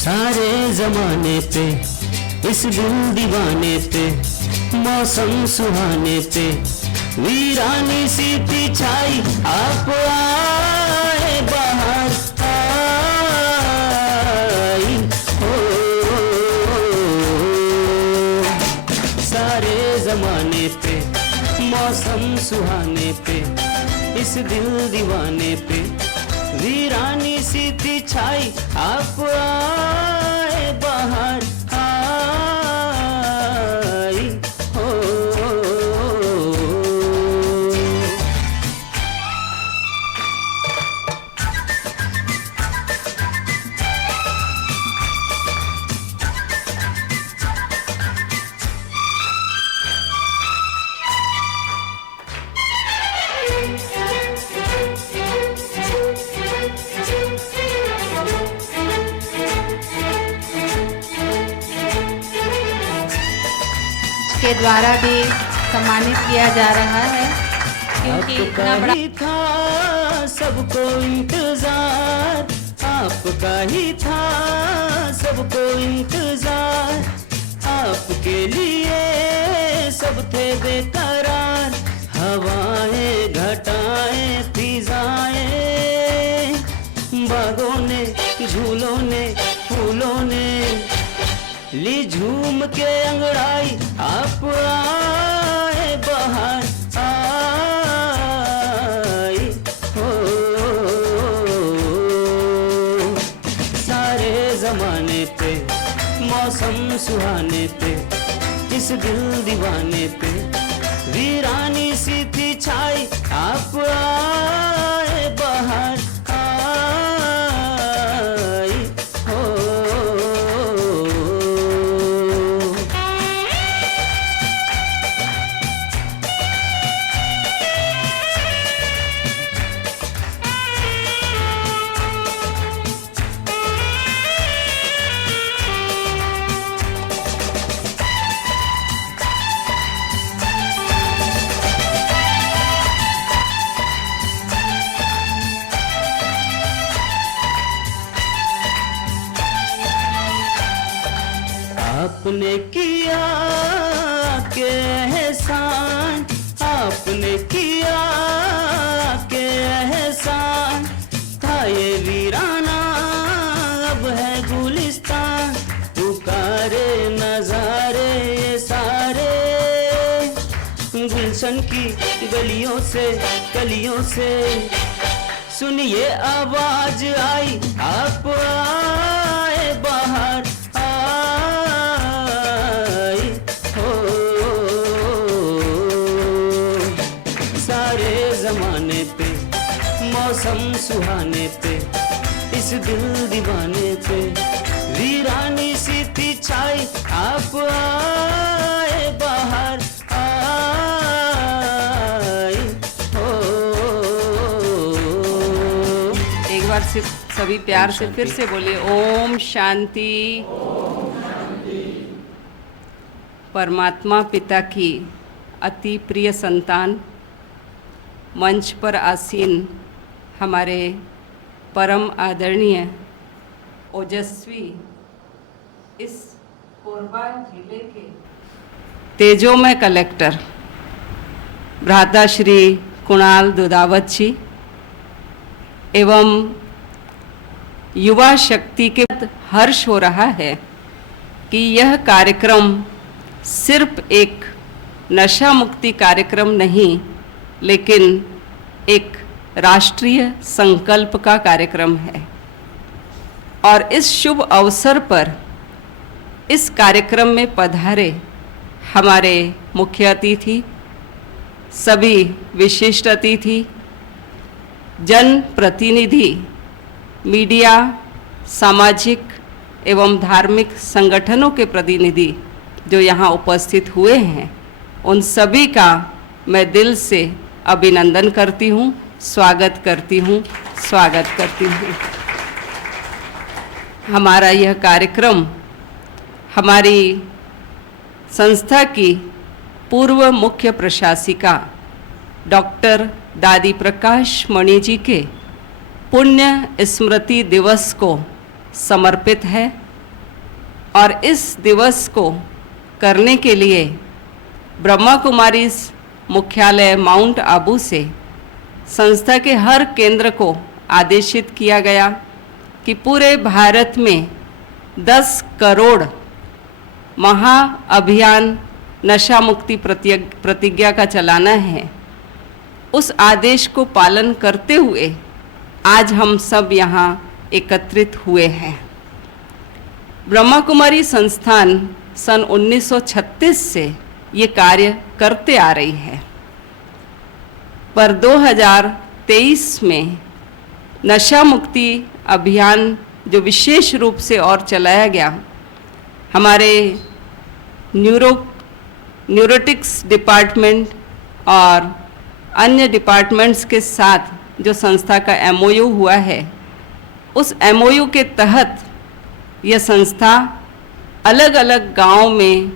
सारे जमाने पे, इस दिल दीवाने पे, मौसम सुहाने पे, वीरानी सी थी छाई, आप आए बाहर आई हो। सारे जमाने पे, मौसम सुहाने पे, इस दिल दीवाने पे, वीरानी सी थी छाई, आप आए बाहर आई हो। के द्वारा भी सम्मानित किया जा रहा है, क्योंकि इतना बड़ा था सबको इंतजार, आपका ही था सबको इंतजार, आपके लिए सब थे बेकरार, हवाएं घटाएं फिजाएं, बागों ने झूलों ने फूलों ने ली झूम के अंगड़ाई, आप आए बाहर आई हो। सारे जमाने पे, मौसम सुहाने पे, इस दिल दीवाने पे, वीरानी सी थी छाई, आप आए बाहर आई हो। आपने किया के एहसान, आपने किया के एहसान, था ये वीराना अब है गुलिस्तान, पुकारे नजारे ये सारे, गुलशन की गलियों से कलियों से, सुनिए आवाज आई, आप आए बाहर आई हो। सारे जमाने पे, मौसम सुहाने पे, इस दिल दीवाने पे, वीरानी सी थी छाई, आप आए बाहर आई हो। एक बार से सभी प्यार से फिर से बोलिए ओम शांति। परमात्मा पिता की अति प्रिय संतान, मंच पर आसीन हमारे परम आदरणीय ओजस्वी इस कोरबा जिले के तेजोमय कलेक्टर भ्राता श्री कुणाल दुधावत जी एवं युवा शक्ति के हर्ष हो रहा है कि यह कार्यक्रम सिर्फ एक नशा मुक्ति कार्यक्रम नहीं, लेकिन एक राष्ट्रीय संकल्प का कार्यक्रम है। और इस शुभ अवसर पर इस कार्यक्रम में पधारे हमारे मुख्य अतिथि, सभी विशिष्ट अतिथि, जन प्रतिनिधि, मीडिया, सामाजिक एवं धार्मिक संगठनों के प्रतिनिधि जो यहाँ उपस्थित हुए हैं, उन सभी का मैं दिल से अभिनंदन करती हूँ, स्वागत करती हूँ। हमारा यह कार्यक्रम हमारी संस्था की पूर्व मुख्य प्रशासिका डॉक्टर दादी प्रकाश मणि जी के पुण्य स्मृति दिवस को समर्पित है और इस दिवस को करने के लिए ब्रह्मा कुमारीज मुख्यालय माउंट आबू से संस्था के हर केंद्र को आदेशित किया गया कि पूरे भारत में 10 करोड़ महाअभियान नशा मुक्ति प्रतिज्ञा का चलाना है। उस आदेश को पालन करते हुए आज हम सब यहाँ एकत्रित हुए हैं। ब्रह्मा कुमारी संस्थान सन 1936 से ये कार्य करते आ रही है, पर 2023 में नशा मुक्ति अभियान जो विशेष रूप से और चलाया गया, हमारे न्यूरोटिक्स डिपार्टमेंट और अन्य डिपार्टमेंट्स के साथ जो संस्था का MOU हुआ है, उस MOU के तहत यह संस्था अलग अलग गांव में,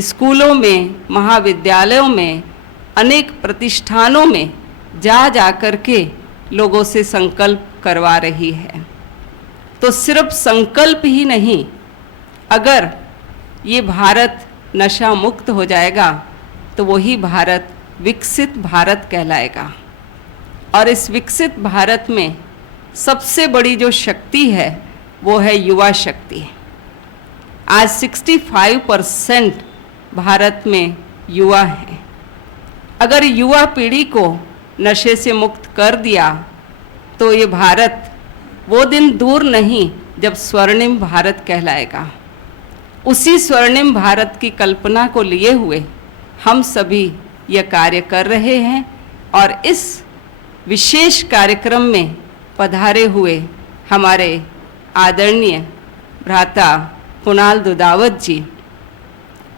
स्कूलों में, महाविद्यालयों में, अनेक प्रतिष्ठानों में जा कर के लोगों से संकल्प करवा रही है। तो सिर्फ संकल्प ही नहीं, अगर ये भारत नशा मुक्त हो जाएगा तो वही भारत विकसित भारत कहलाएगा। और इस विकसित भारत में सबसे बड़ी जो शक्ति है वो है युवा शक्ति। आज 65% भारत में युवा हैं। अगर युवा पीढ़ी को नशे से मुक्त कर दिया तो ये भारत वो दिन दूर नहीं जब स्वर्णिम भारत कहलाएगा। उसी स्वर्णिम भारत की कल्पना को लिए हुए हम सभी यह कार्य कर रहे हैं और इस विशेष कार्यक्रम में पधारे हुए हमारे आदरणीय भ्राता कुणाल दुदावत जी,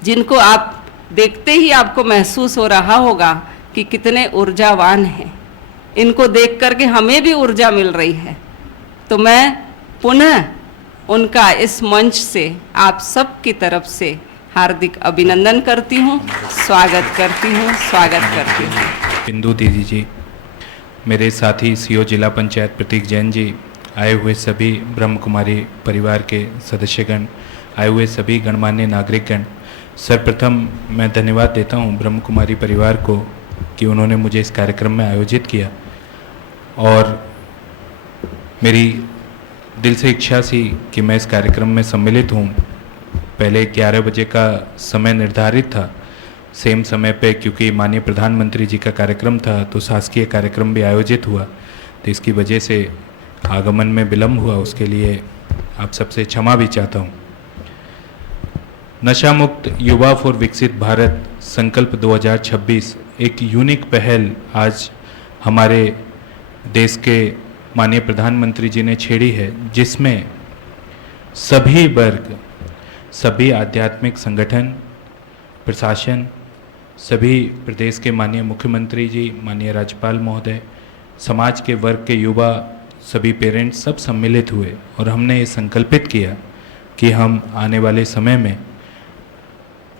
जिनको आप देखते ही आपको महसूस हो रहा होगा कि कितने ऊर्जावान हैं, इनको देख करके हमें भी ऊर्जा मिल रही है। तो मैं पुनः उनका इस मंच से आप सब की तरफ से हार्दिक अभिनंदन करती हूँ, स्वागत करती हूँ। बिंदु दीदी जी, मेरे साथी CO जिला पंचायत प्रतीक जैन जी, आए हुए सभी ब्रह्म कुमारी परिवार के सदस्यगण, आए हुए सभी गणमान्य नागरिकगण, सर्वप्रथम मैं धन्यवाद देता हूं ब्रह्म कुमारी परिवार को कि उन्होंने मुझे इस कार्यक्रम में आयोजित किया। और मेरी दिल से इच्छा थी कि मैं इस कार्यक्रम में सम्मिलित हूं। पहले 11 बजे का समय निर्धारित था, सेम समय पे, क्योंकि माननीय प्रधानमंत्री जी का कार्यक्रम था तो शासकीय कार्यक्रम भी आयोजित हुआ, तो इसकी वजह से आगमन में विलम्ब हुआ। उसके लिए आप सबसे क्षमा भी चाहता हूँ। नशा मुक्त युवा फॉर विकसित भारत संकल्प 2026 एक यूनिक पहल आज हमारे देश के माननीय प्रधानमंत्री जी ने छेड़ी है, जिसमें सभी वर्ग, सभी आध्यात्मिक संगठन, प्रशासन, सभी प्रदेश के माननीय मुख्यमंत्री जी, माननीय राज्यपाल महोदय, समाज के वर्ग के युवा, सभी पेरेंट्स सब सम्मिलित हुए और हमने ये संकल्पित किया कि हम आने वाले समय में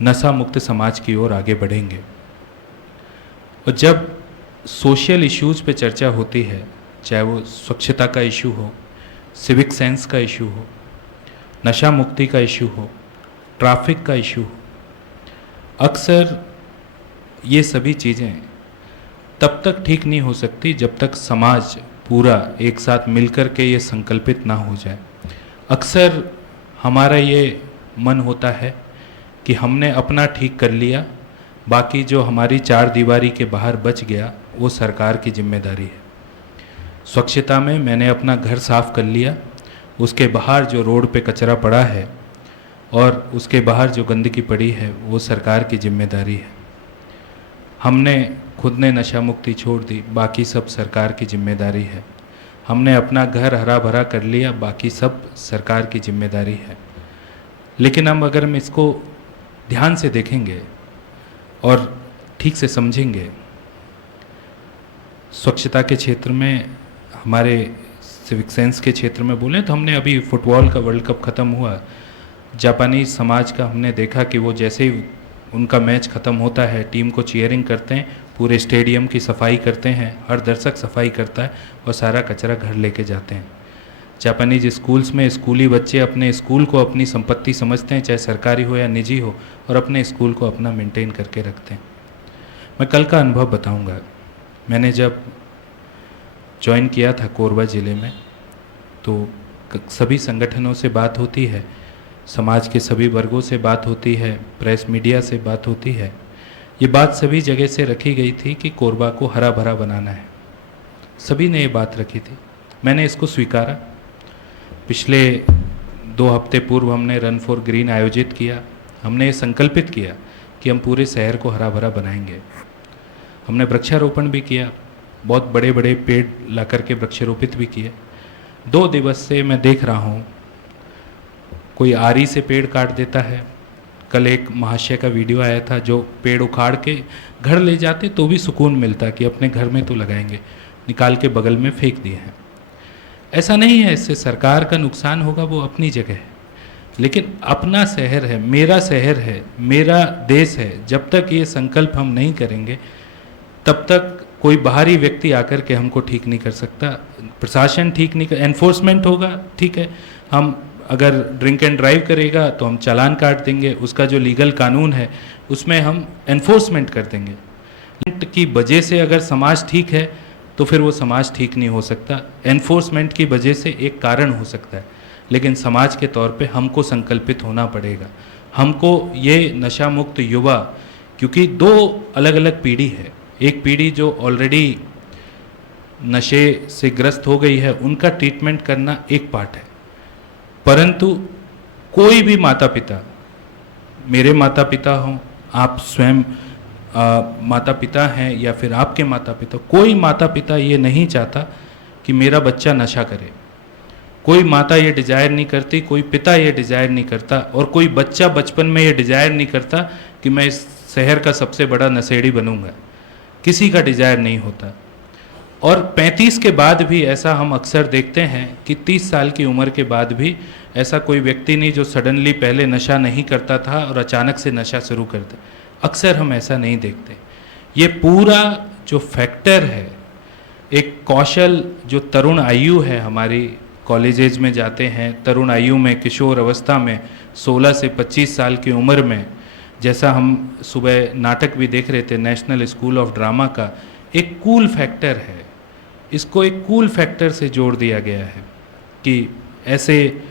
नशा मुक्त समाज की ओर आगे बढ़ेंगे। और जब सोशल इश्यूज़ पे चर्चा होती है, चाहे वो स्वच्छता का इशू हो, सिविक सेंस का इशू हो, नशा मुक्ति का इशू हो, ट्रैफिक का इशू हो, अक्सर ये सभी चीज़ें तब तक ठीक नहीं हो सकती जब तक समाज पूरा एक साथ मिलकर के ये संकल्पित ना हो जाए। अक्सर हमारा ये मन होता है कि हमने अपना ठीक कर लिया, बाकी जो हमारी चार दीवारी के बाहर बच गया वो सरकार की जिम्मेदारी है। स्वच्छता में मैंने अपना घर साफ कर लिया, उसके बाहर जो रोड पे कचरा पड़ा है और उसके बाहर जो गंदगी पड़ी है वो सरकार की जिम्मेदारी है। हमने खुद ने नशा मुक्ति छोड़ दी, बाकी सब सरकार की जिम्मेदारी है। हमने अपना घर हरा भरा कर लिया, बाकी सब सरकार की जिम्मेदारी है। लेकिन अगर हम इसको ध्यान से देखेंगे और ठीक से समझेंगे, स्वच्छता के क्षेत्र में, हमारे सिविक सेंस के क्षेत्र में बोलें तो हमने अभी फुटबॉल का वर्ल्ड कप ख़त्म हुआ, जापानी समाज का हमने देखा कि वो जैसे ही उनका मैच ख़त्म होता है टीम को चीयरिंग करते हैं, पूरे स्टेडियम की सफाई करते हैं, हर दर्शक सफाई करता है और सारा कचरा घर लेके जाते हैं। जापानीज स्कूल्स में स्कूली बच्चे अपने स्कूल को अपनी संपत्ति समझते हैं, चाहे सरकारी हो या निजी हो, और अपने स्कूल को अपना मेंटेन करके रखते हैं। मैं कल का अनुभव बताऊंगा। मैंने जब ज्वाइन किया था कोरबा ज़िले में, तो सभी संगठनों से बात होती है, समाज के सभी वर्गों से बात होती है, प्रेस मीडिया से बात होती है। ये बात सभी जगह से रखी गई थी कि कोरबा को हरा भरा बनाना है। सभी ने ये बात रखी थी, मैंने इसको स्वीकारा। पिछले 2 हफ्ते पूर्व हमने रन फॉर ग्रीन आयोजित किया। हमने ये संकल्पित किया कि हम पूरे शहर को हरा भरा बनाएंगे। हमने वृक्षारोपण भी किया, बहुत बड़े बड़े पेड़ ला करके वृक्षारोपित भी किए। 2 दिवस से मैं देख रहा हूँ, कोई आरी से पेड़ काट देता है। कल एक महाशय का वीडियो आया था जो पेड़ उखाड़ के घर ले जाते तो भी सुकून मिलता कि अपने घर में तो लगाएंगे, निकाल के बगल में फेंक दिए हैं। ऐसा नहीं है, इससे सरकार का नुकसान होगा, वो अपनी जगह है, लेकिन अपना शहर है, मेरा शहर है, मेरा देश है। जब तक ये संकल्प हम नहीं करेंगे तब तक कोई बाहरी व्यक्ति आकर के हमको ठीक नहीं कर सकता। प्रशासन ठीक नहीं कर, एनफोर्समेंट होगा, ठीक है, हम अगर ड्रिंक एंड ड्राइव करेगा तो हम चालान काट देंगे, उसका जो लीगल कानून है उसमें हम एनफोर्समेंट कर देंगे। की वजह से अगर समाज ठीक है तो फिर वो समाज ठीक नहीं हो सकता। एनफोर्समेंट की वजह से एक कारण हो सकता है, लेकिन समाज के तौर पे हमको संकल्पित होना पड़ेगा। हमको ये नशा मुक्त युवा, क्योंकि 2 अलग अलग पीढ़ी है, एक पीढ़ी जो ऑलरेडी नशे से ग्रस्त हो गई है, उनका ट्रीटमेंट करना एक पार्ट है, परंतु कोई भी माता पिता, मेरे माता पिता हों, आप स्वयं माता पिता हैं या फिर आपके माता पिता, कोई माता पिता ये नहीं चाहता कि मेरा बच्चा नशा करे। कोई माता ये डिज़ायर नहीं करती, कोई पिता ये डिज़ायर नहीं करता, और कोई बच्चा बचपन में ये डिज़ायर नहीं करता कि मैं इस शहर का सबसे बड़ा नशेड़ी बनूंगा। किसी का डिज़ायर नहीं होता। और 35 के बाद भी ऐसा हम अक्सर देखते हैं कि 30 साल की उम्र के बाद भी ऐसा कोई व्यक्ति नहीं जो सडनली पहले नशा नहीं करता था और अचानक से नशा शुरू कर दे। अक्सर हम ऐसा नहीं देखते। ये पूरा जो फैक्टर है, एक कौशल, जो तरुण आयु है, हमारी कॉलेजेज में जाते हैं, तरुण आयु में, किशोर अवस्था में, 16 से 25 साल की उम्र में, जैसा हम सुबह नाटक भी देख रहे थे नेशनल स्कूल ऑफ ड्रामा का, एक कूल फैक्टर है। इसको एक कूल फैक्टर से जोड़ दिया गया है कि ऐसे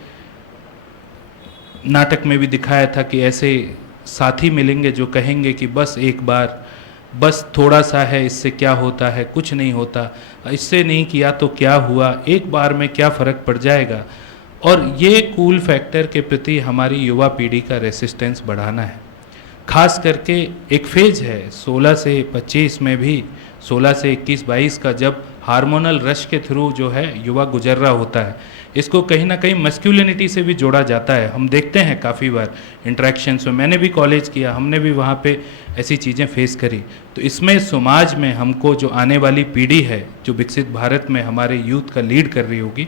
नाटक में भी दिखाया था कि ऐसे साथी मिलेंगे जो कहेंगे कि बस एक बार, बस थोड़ा सा है, इससे क्या होता है, कुछ नहीं होता, इससे नहीं किया तो क्या हुआ, एक बार में क्या फ़र्क पड़ जाएगा। और ये कूल फैक्टर के प्रति हमारी युवा पीढ़ी का रेसिस्टेंस बढ़ाना है। खास करके एक फेज है 16 से 25 में भी, 16 से 21-22 का, जब हार्मोनल रश के थ्रू जो है युवा गुजर रहा होता है। इसको कहीं ना कहीं मस्क्यूलिनिटी से भी जोड़ा जाता है। हम देखते हैं काफ़ी बार इंटरेक्शंस में, मैंने भी कॉलेज किया, हमने भी वहाँ पे ऐसी चीज़ें फेस करी। तो इसमें समाज में हमको जो आने वाली पीढ़ी है, जो विकसित भारत में हमारे यूथ का लीड कर रही होगी,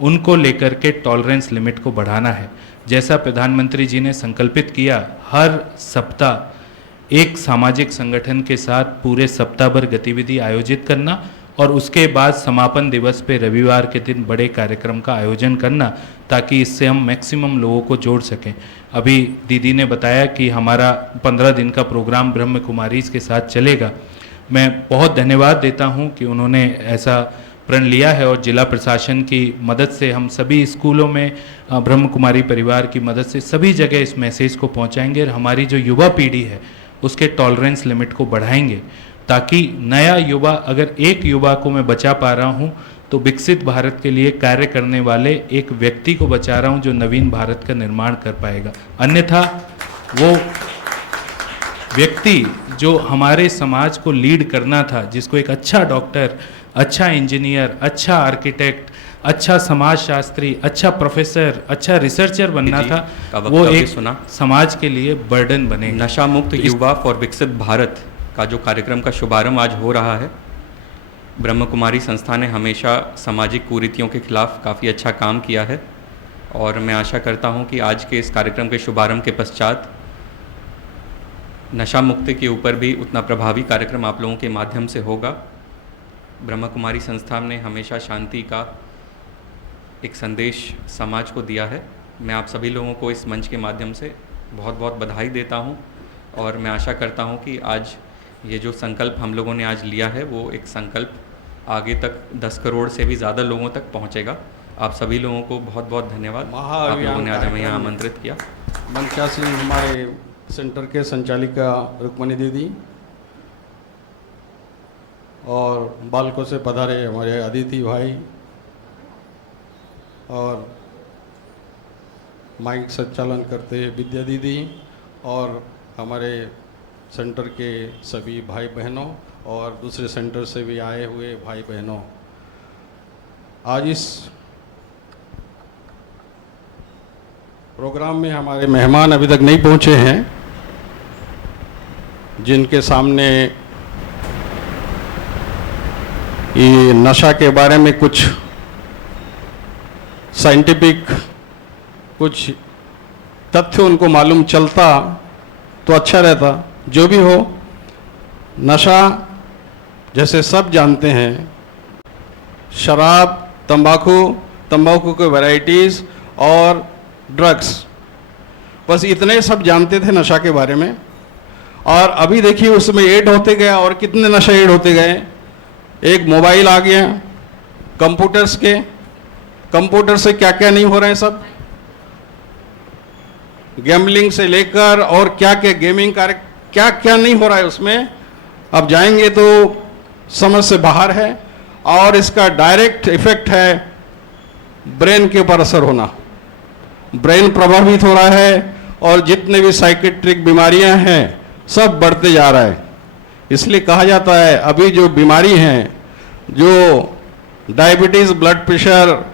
उनको लेकर के टॉलरेंस लिमिट को बढ़ाना है। जैसा प्रधानमंत्री जी ने संकल्पित किया, हर सप्ताह एक सामाजिक संगठन के साथ पूरे सप्ताह भर गतिविधि आयोजित करना, और उसके बाद समापन दिवस पे रविवार के दिन बड़े कार्यक्रम का आयोजन करना, ताकि इससे हम मैक्सिमम लोगों को जोड़ सकें। अभी दीदी ने बताया कि हमारा 15 दिन का प्रोग्राम ब्रह्म कुमारीज के साथ चलेगा। मैं बहुत धन्यवाद देता हूं कि उन्होंने ऐसा प्रण लिया है, और जिला प्रशासन की मदद से हम सभी स्कूलों में ब्रह्म कुमारी परिवार की मदद से सभी जगह इस मैसेज को पहुंचाएंगे, और हमारी जो युवा पीढ़ी है उसके टॉलरेंस लिमिट को बढ़ाएंगे, ताकि नया युवा, अगर एक युवा को मैं बचा पा रहा हूं तो विकसित भारत के लिए कार्य करने वाले एक व्यक्ति को बचा रहा हूं जो नवीन भारत का निर्माण कर पाएगा। अन्यथा वो व्यक्ति जो हमारे समाज को लीड करना था, जिसको एक अच्छा डॉक्टर, अच्छा इंजीनियर, अच्छा आर्किटेक्ट, अच्छा समाजशास्त्री, अच्छा प्रोफेसर, अच्छा रिसर्चर बनना था, वो एक समाज के लिए बर्डन बने। नशा मुक्त युवा फॉर विकसित भारत का जो कार्यक्रम का शुभारंभ आज हो रहा है, ब्रह्म कुमारी संस्था ने हमेशा सामाजिक कुरीतियों के खिलाफ काफ़ी अच्छा काम किया है, और मैं आशा करता हूं कि आज के इस कार्यक्रम के शुभारंभ के पश्चात नशा मुक्ति के ऊपर भी उतना प्रभावी कार्यक्रम आप लोगों के माध्यम से होगा। ब्रह्म कुमारी संस्था ने हमेशा शांति का एक संदेश समाज को दिया है। मैं आप सभी लोगों को इस मंच के माध्यम से बहुत बहुत बधाई देता हूं और मैं आशा करता हूं कि आज ये जो संकल्प हम लोगों ने आज लिया है वो एक संकल्प आगे तक 10 करोड़ से भी ज़्यादा लोगों तक पहुंचेगा। आप सभी लोगों को बहुत बहुत धन्यवाद। आप लोगों ने आज हमें यहाँ आमंत्रित किया। मंचासीन हमारे सेंटर के संचालिका रुक्मणी दीदी और बालकों से पधारे हमारे अदिति भाई और माइक संचालन करते विद्या दीदी और हमारे सेंटर के सभी भाई बहनों और दूसरे सेंटर से भी आए हुए भाई बहनों, आज इस प्रोग्राम में हमारे मेहमान अभी तक नहीं पहुंचे हैं, जिनके सामने ये नशा के बारे में कुछ साइंटिफिक कुछ तथ्य उनको मालूम चलता तो अच्छा रहता। जो भी हो, नशा जैसे सब जानते हैं, शराब, तंबाकू के वैरायटीज़ और ड्रग्स, बस इतने सब जानते थे नशा के बारे में। और अभी देखिए उसमें ऐड होते गया और कितने नशा ऐड होते गए। एक मोबाइल आ गया, कंप्यूटर से क्या क्या नहीं हो रहे हैं, सब गैम्बलिंग से लेकर और क्या क्या गेमिंग कार्य क्या क्या नहीं हो रहा है उसमें। अब जाएंगे तो समझ से बाहर है और इसका डायरेक्ट इफेक्ट है ब्रेन के ऊपर असर होना। ब्रेन प्रभावित हो रहा है और जितने भी साइकेट्रिक बीमारियां हैं सब बढ़ते जा रहा है। इसलिए कहा जाता है अभी जो बीमारी हैं, जो डायबिटीज़, ब्लड प्रेशर,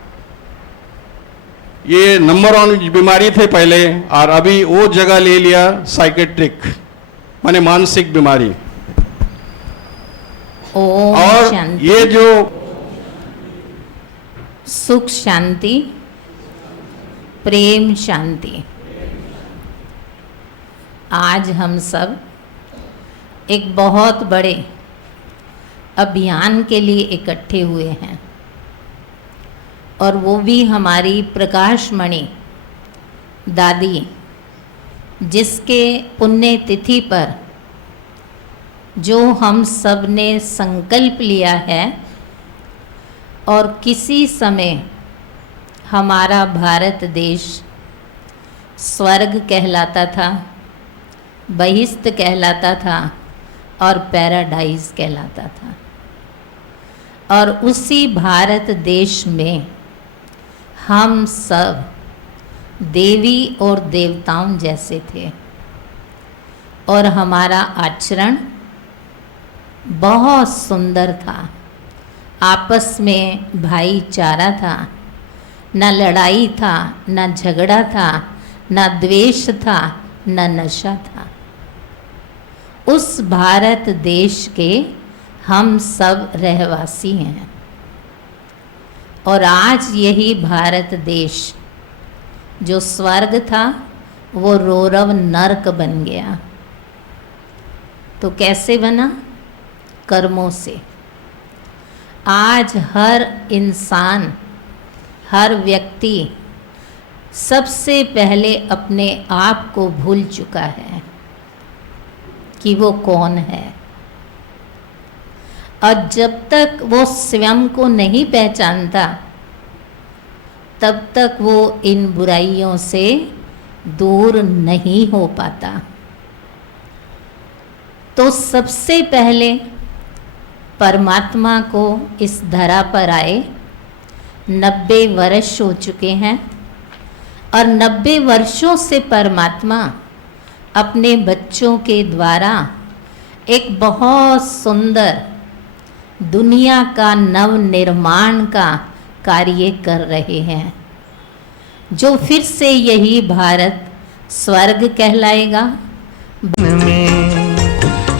ये नंबर 1 बीमारी थे पहले और अभी वो जगह ले लिया साइकेट्रिक, माने मानसिक बीमारी। और ये जो सुख शांति, प्रेम शांति, आज हम सब एक बहुत बड़े अभियान के लिए इकट्ठे हुए हैं और वो भी हमारी प्रकाशमणि दादी, जिसके पुण्य तिथि पर जो हम सब ने संकल्प लिया है और किसी समय हमारा भारत देश स्वर्ग कहलाता था, बहिष्त कहलाता था और पैराडाइज कहलाता था। और उसी भारत देश में हम सब देवी और देवताओं जैसे थे और हमारा आचरण बहुत सुंदर था। आपस में भाईचारा था, न लड़ाई था, न झगड़ा था, न द्वेष था, न नशा था। उस भारत देश के हम सब रहवासी हैं और आज यही भारत देश जो स्वर्ग था वो रोरव नरक बन गया। तो कैसे बना? कर्मों से। आज हर इंसान, हर व्यक्ति सबसे पहले अपने आप को भूल चुका है कि वो कौन है। और जब तक वो स्वयं को नहीं पहचानता तब तक वो इन बुराइयों से दूर नहीं हो पाता। तो सबसे पहले परमात्मा को इस धरा पर आए 90 वर्ष हो चुके हैं और 90 वर्षों से परमात्मा अपने बच्चों के द्वारा एक बहुत सुंदर दुनिया का नव निर्माण का कार्य कर रहे हैं, जो फिर से यही भारत स्वर्ग कहलाएगा।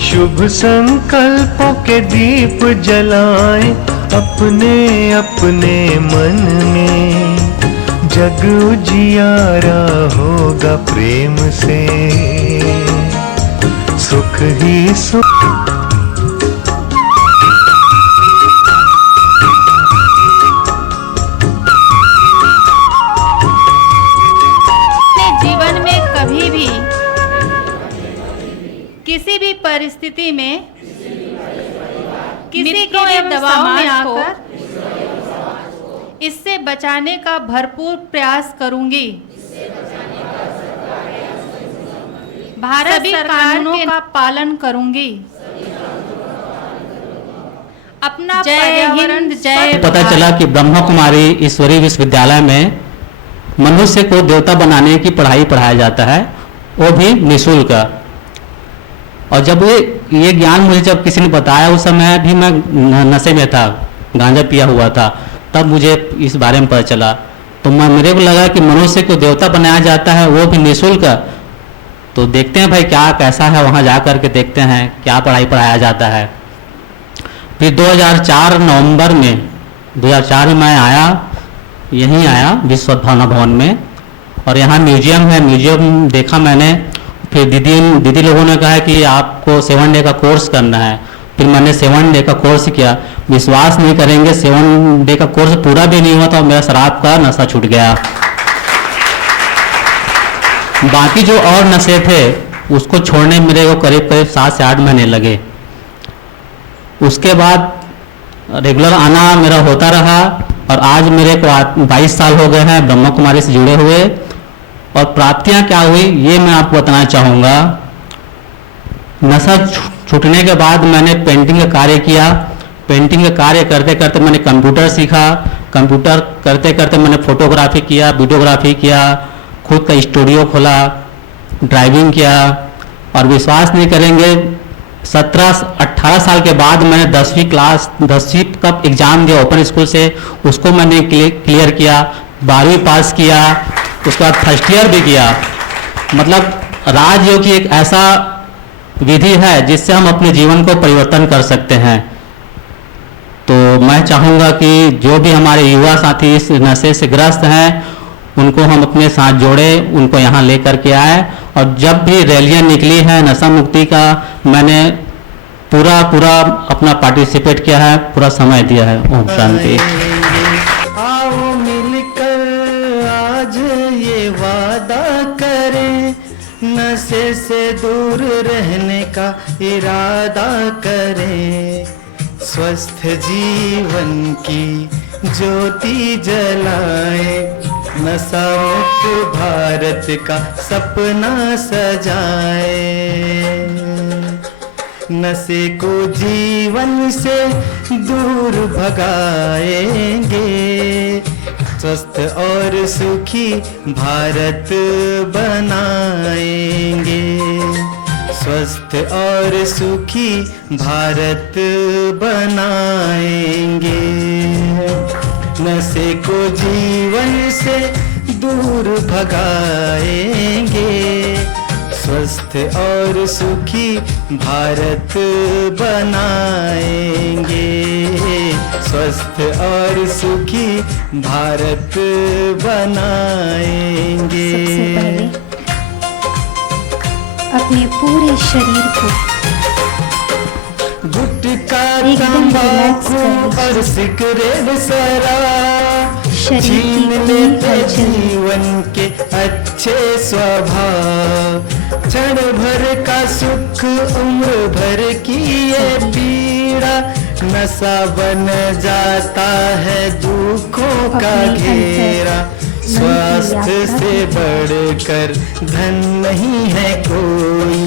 शुभ संकल्पों के दीप जलाएं अपने अपने मन में, जग उजियारा होगा प्रेम से, सुख ही सुख। परिस्थिति में किसी के दबाव में आकर इससे बचाने का भरपूर प्रयास करूंगी। भारत सरकार का पालन करूंगी। अपना पर्यावरण जय पता चला कि ब्रह्मा कुमारी ईश्वरीय विश्वविद्यालय में मनुष्य को देवता बनाने की पढ़ाई पढ़ाया जाता है, वो भी निःशुल्क। और जब ये ज्ञान मुझे जब किसी ने बताया, उस समय भी मैं नशे में था, गांजा पिया हुआ था, तब मुझे इस बारे में पता चला। तो मेरे को लगा कि मनुष्य को देवता बनाया जाता है, वो भी निःशुल्क। तो देखते हैं भाई क्या कैसा है, वहाँ जा कर के देखते हैं क्या पढ़ाई पढ़ाया जाता है। फिर 2004 नवंबर में 2004 में मैं आया, यहीं आया विश्व भावना भवन में, और यहाँ म्यूजियम है, म्यूजियम देखा मैंने। फिर दीदी लोगों ने कहा कि आपको 7 डे का कोर्स करना है। फिर मैंने 7 डे का कोर्स किया। विश्वास नहीं करेंगे, 7 डे का कोर्स पूरा भी नहीं हुआ था और मेरा शराब का नशा छूट गया। बाकी जो और नशे थे उसको छोड़ने मेरे को करीब 7 से 8 महीने लगे। उसके बाद रेगुलर आना मेरा होता रहा, और आज मेरे को 22 साल हो गए हैं ब्रह्मा कुमारी से जुड़े हुए। और प्राप्तियां क्या हुई ये मैं आपको बताना चाहूँगा। नशा छूटने के बाद मैंने पेंटिंग का कार्य किया। पेंटिंग का कार्य करते करते मैंने कंप्यूटर सीखा। कंप्यूटर करते करते मैंने फोटोग्राफी किया, वीडियोग्राफी किया, खुद का स्टूडियो खोला, ड्राइविंग किया। और विश्वास नहीं करेंगे, 17-18 साल के बाद मैंने 10वीं का एग्ज़ाम दिया ओपन स्कूल से, उसको मैंने क्लियर किया, 12वीं पास किया, उसके बाद फर्स्ट ईयर भी किया। मतलब राजयोग की एक ऐसा विधि है जिससे हम अपने जीवन को परिवर्तन कर सकते हैं। तो मैं चाहूँगा कि जो भी हमारे युवा साथी इस नशे से ग्रस्त हैं उनको हम अपने साथ जोड़ें, उनको यहाँ लेकर के आए। और जब भी रैलियाँ निकली हैं नशा मुक्ति का, मैंने पूरा अपना पार्टिसिपेट किया है, पूरा समय दिया है। ओम शांति। आओ मिलकर आज ये वादा करें, नशे से दूर रहने का इरादा करें, स्वस्थ जीवन की ज्योति जलाएं, नशा मुक्त भारत का सपना सजाए। नशे को जीवन से दूर भगाएंगे, स्वस्थ और सुखी भारत बनाएंगे, स्वस्थ और सुखी भारत बनाएंगे। नशे को जीवन से दूर भगाएंगे, स्वस्थ और सुखी भारत बनाएंगे, स्वस्थ और सुखी भारत बनाएंगे। सबसे पहले अपने पूरे शरीर को गुटखा, तंबाकू और सिगरेट शराब छीन लेते जीवन के अच्छे स्वभाव, क्षण भर का सुख उम्र भर की ये पीड़ा, नशा बन जाता है दुखों का घेरा। स्वास्थ्य से बढ़कर धन नहीं है कोई,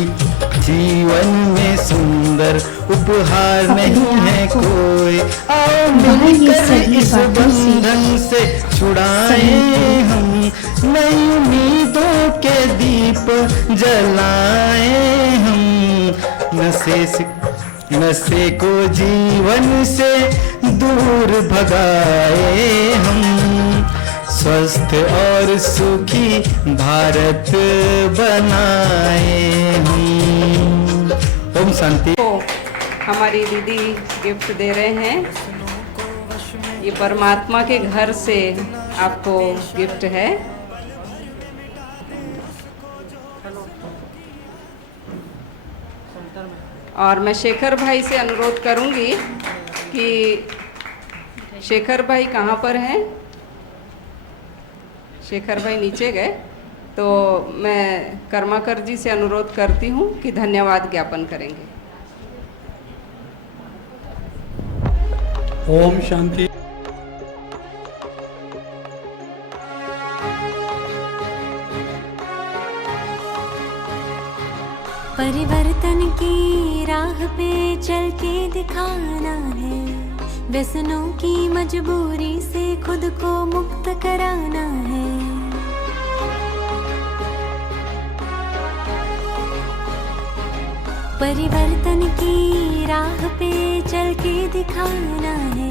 जीवन में सुंदर उपहार नहीं है कोई। आओ मिलकर इस बंधन से छुड़ाएं हम, नई उम्मीदों के दीप जलाएं हम, नशे को जीवन से दूर भगाए हम, स्वस्थ और सुखी भारत बनाए हम। ओम शांति। तो हमारी दीदी गिफ्ट दे रहे हैं, ये परमात्मा के घर से आपको गिफ्ट है। और मैं शेखर भाई से अनुरोध करूंगी कि शेखर भाई कहाँ पर हैं? शेखर भाई नीचे गए, तो मैं कर्माकर जी से अनुरोध करती हूँ कि धन्यवाद ज्ञापन करेंगे। ओम शांति। परिवर्तन की राह पे चल के दिखाना है, व्यसनों की मजबूरी से खुद को मुक्त कराना है। परिवर्तन की राह पे चल के दिखाना है,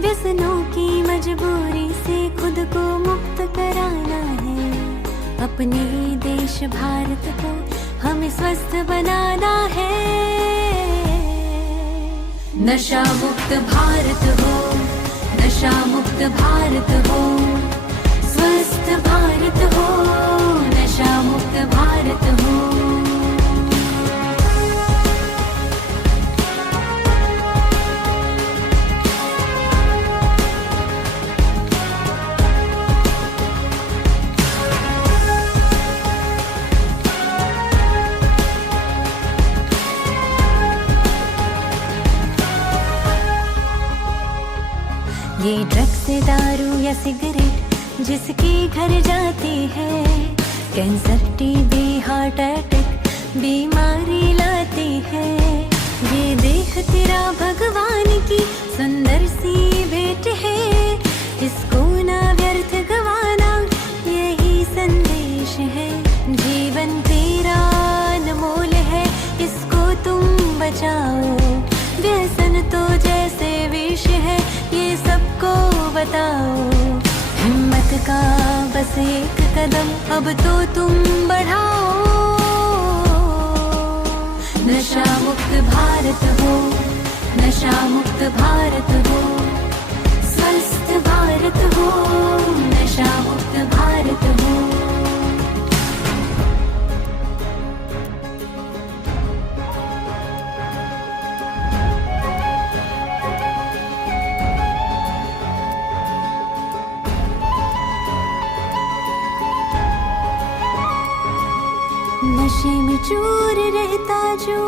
व्यसनों की मजबूरी से खुद को मुक्त कराना है। अपने देश भारत को हमें स्वस्थ बनाना है। नशा मुक्त भारत हो, नशा मुक्त भारत हो, स्वस्थ भारत हो, नशा मुक्त भारत हो। ये ड्रग्स से दारू या सिगरेट जिसके घर जाती है, कैंसर टीबी हार्ट अटैक बीमारी लाती है। ये देह तेरा भगवान की सुंदर सी भेंट है, इसको ना व्यर्थ गवाना यही संदेश है। जीवन तेरा अनमोल है, इसको तुम बचाओ। व्यसन तो जैसे विष है, ये सबको बताओ। हिम्मत का बस एक कदम अब तो तुम बढ़ाओ। नशा मुक्त भारत हो, नशा मुक्त भारत हो, स्वस्थ भारत हो, नशा मुक्त भारत हो। नशे में चूर रहता जो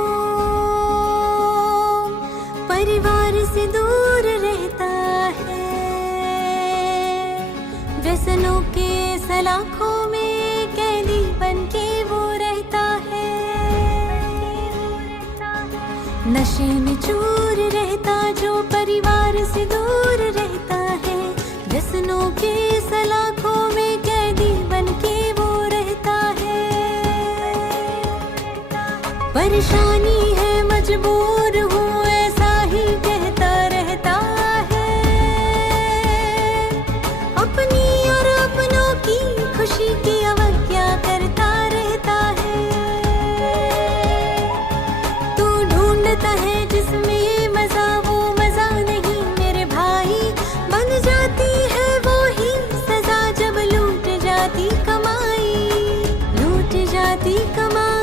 परिवार से दूर रहता है, व्यसनों के सलाखों में कैदी बन के वो रहता है। नशे में चूर रहता जो परिवार से दूर रहता है, व्यसनों के सलाखों में कैदी बन के वो रहता है। परेशानी है मजबूर हूँ ऐसा ही कहता रहता है, अपनी और अपनों की खुशी की अवज्ञा करता रहता है। तू ढूंढता है जिसमें मजा वो मजा नहीं मेरे भाई, बन जाती है वो ही सजा जब लूट जाती कमाई, लूट जाती कमाई,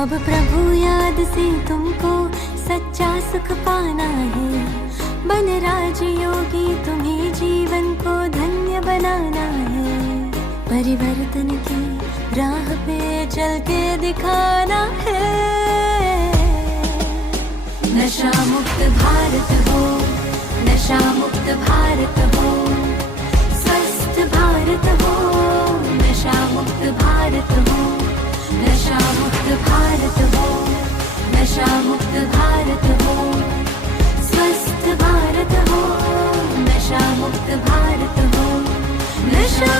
अब प्रभु याद से तुमको सच्चा सुख पाना है। बन राजयोगी तुम्हें जीवन को धन्य बनाना है। परिवर्तन की राह पे चल के दिखाना है। नशा मुक्त भारत हो, नशा मुक्त भारत हो, स्वस्थ भारत हो, नशा मुक्त भारत हो, नशा मुक्त भारत हो, नशा मुक्त भारत हो, स्वस्थ भारत हो, नशा मुक्त भारत हो, नशा